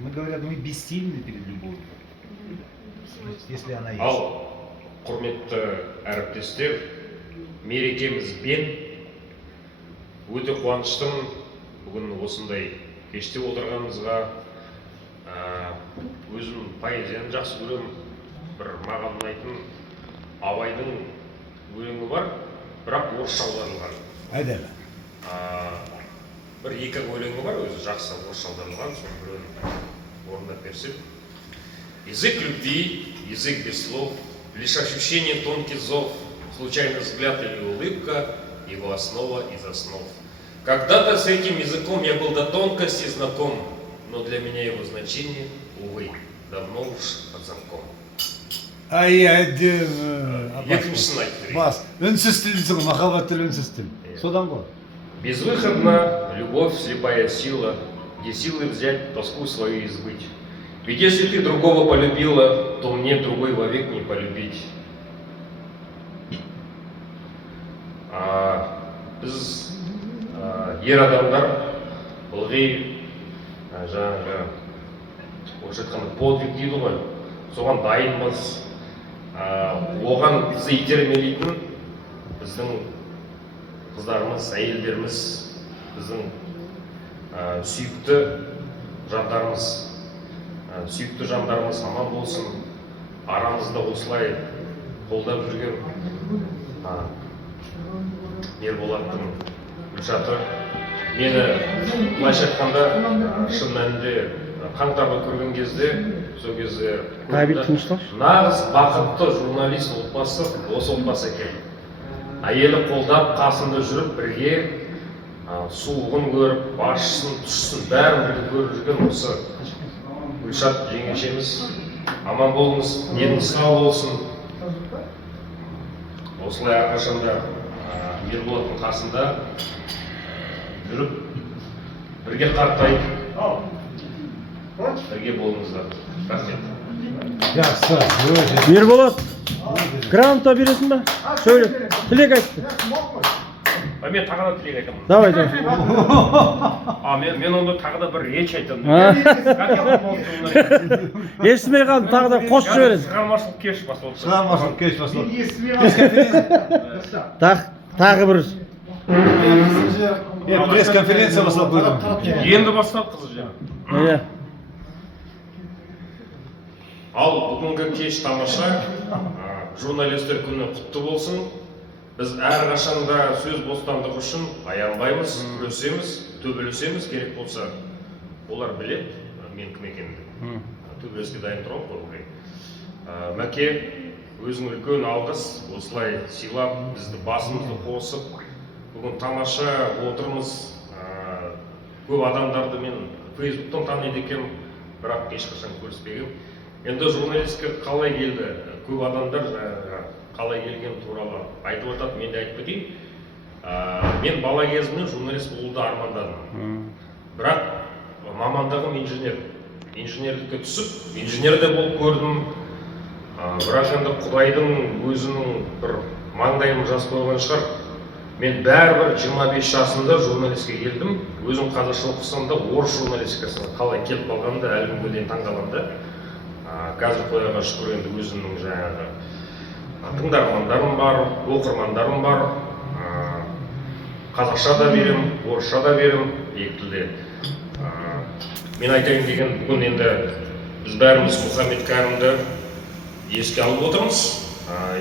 Мы говорят, мы бессильны перед любовью, если она есть. Ал, құрметті әріптестер, мерекемізбен өте қуаныштымын бүгін осындай кеште отырғанымызға. Өзім поэзияны жақсы көремін. Бір маған ұнайтын Абайдың өлеңі бар, бірақ орысша аударылған. Айдала. Бір екі өлеңі бар, өзі жақсы орысша аударылған, соны біреуін орындап берсек. Язык любви, язык без слов, лишь ощущение тонкий зов, случайный взгляд или улыбка, его основа из основ. Когда-то с этим языком я был до тонкости знаком, но для меня его значение, увы, давно уж под замком. Екіншісін айтты. Бас, үнсіз тілсің, махаббат тіл үнсіз тіл. Содан ғой. Безвыходна любовь, слепая сила, где силы взять, тоску свою избыть. Ведь если ты другого полюбила, то мне другой вовек не полюбить. Біз ер адамдар ылғи жаңағы орысша айтқанда подвиг дейді ғой, соған дайынбыз. Оған бізді итермелейтін біздің қыздарымыз, әйелдеріміз, біздің сүйікті жандарымыз. Сүйікті жандарымыз аман болсын, арамызда осылай қолдап жүрген Ерболаттың Гүлшаты. Мені былайша айтқанда шын мәнінде қаңтарда көрген кезде, сол кезде нағыз бақытты журналист отбасы осы отбасы екен. Әйелі қолдап, қасында жүріп, бірге суығын көріп, ащысын, тұщысын бәрін бірге көріп жүрген осы Гүлшат жеңешеміз. Аман болыңыз, деніңіз сау болсын. Осылай әрқашанда Ерболаттың қасында жүріп, бірге қартайып, бірге болыңыздар. Рахмет. Жақсы. Ерболат, грамота бересің ба? Söyle, тілек айтты. Мен тағы да тілек айтамын. Давай. Мен онда тағы да бір реч айтамын. Естімей қалдым, тағы да қосып жібересің. Шығармашылық кеш басталды. Шығармашылық кеш басталды. Тағы бір. Пресс-конференция басталып қойдым. Енді басталды қызы жаңа. Ал бүгінгі кеш тамаша, журналистер күні құтты болсын. Біз әрқашанда сөз бостандығы үшін аянбаймыз, күресеміз, төбелесеміз, керек болса. Олар біледі, мен кім екенімді. Төбелеске дайын тұрамын ғой. Мәке, өзің үлкен алғыс, осылай сыйлап, бізді басымызды қосып, бүгін тамаша отырмыз. Көп адамдарды мен Фейсбуктан таниды екенмін, бірақ ешқашан көріспегенмін. Енді журналистика қалай келді? Көп адамдар қалай келген туралы айтып жатады, мен де айтып кетейін. Мен бала кезімнен журналист болуды армандадым. Бірақ мамандығым инженер. Инженерлікке түсіп, инженер де болып көрдім. Бірақ енді Құдайдың өзінің бір маңдайым жас қойған шығар. Мен бәрібір 25 жасымда журналистке келдім. Өзім қазақша оқысам да орыс журналистикасына қалай келіп қалғанымды әлі күнге дейін таңғаламын да. Қазір Құдайға шүкір енді өзімнің жаңағы тыңдармандарым бар, оқырмандарым бар. Қазақша да берем, орысша да берем, екі тілде. Мен айтайын деген бүгін енді біз бәріміз Мұхаммед Кәрімді еске алып отырмыз.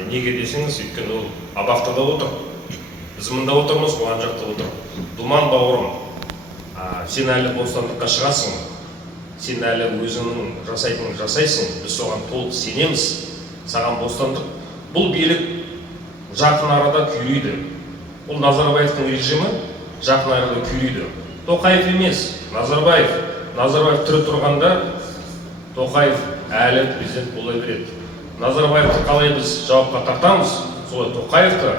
Неге десеңіз, өйткені ол Абақтыда отыр. Біз мында отырмыз, оған жақта отыр. Думан бауырым, сен әлі бостандыққа шығасың. Сен әлі өзіңнің жасайтынын жасайсың. Біз соған толық сенеміз. Саған бостандық. Бұл билік жақын арада күйрейді. Бұл Назарбаевтың режимі жақын арада күйрейді. Тоқаев емес, Назарбаев. Назарбаев тірі тұрғанда Тоқаев әлі президент бола береді. Назарбаевты қалай біз жауапқа тартамыз, солай Тоқаевты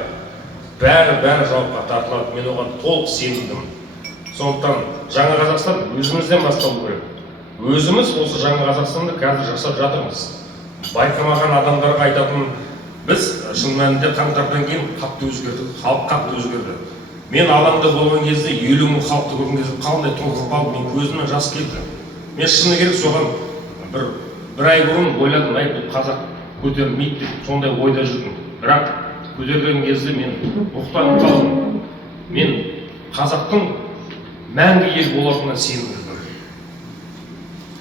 бәрі жауапқа тартылады. Мен оған толық сенімдім. Сондықтан жаңа Қазақстан өзімізден басталу керек. Өзіміз осы жаңа Қазақстанды қазір жасап жатырмыз. Байқамаған адамдарға айтатын, біз шын мәнінде қаңтардан кейін қатты өзгердік, халық қатты өзгерді. Мен алаңда болған кезде 50 мың халықты көрген кезде қандай толқып қалды, мен көзімнен жас келді. мен шыны керек соған бір ай бұрын ойладым, ай бұл қазақ көтерілмейді деп сондай ойда жүрдім. Бірақ көтерген кезде мен ұқтанып қалдым. Мен қазақтың мәңгі ел болатынына сенімдімін.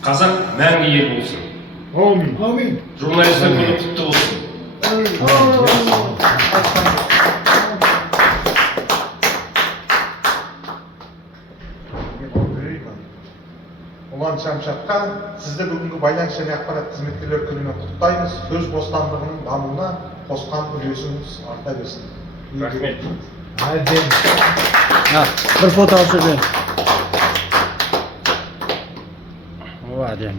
Қазақ мәңгі ел болсын. Amin. Журналистер күні құтты болсын. Ұлан Шамшатқа сізді бүгінгі байланыс және ақпарат қызметкерлері күнімен құттықтаймыз. Сөз бостандығының дамуына қосқан үлесіңіз арта берсін. Рахмет. Bir foto alsın. O adem.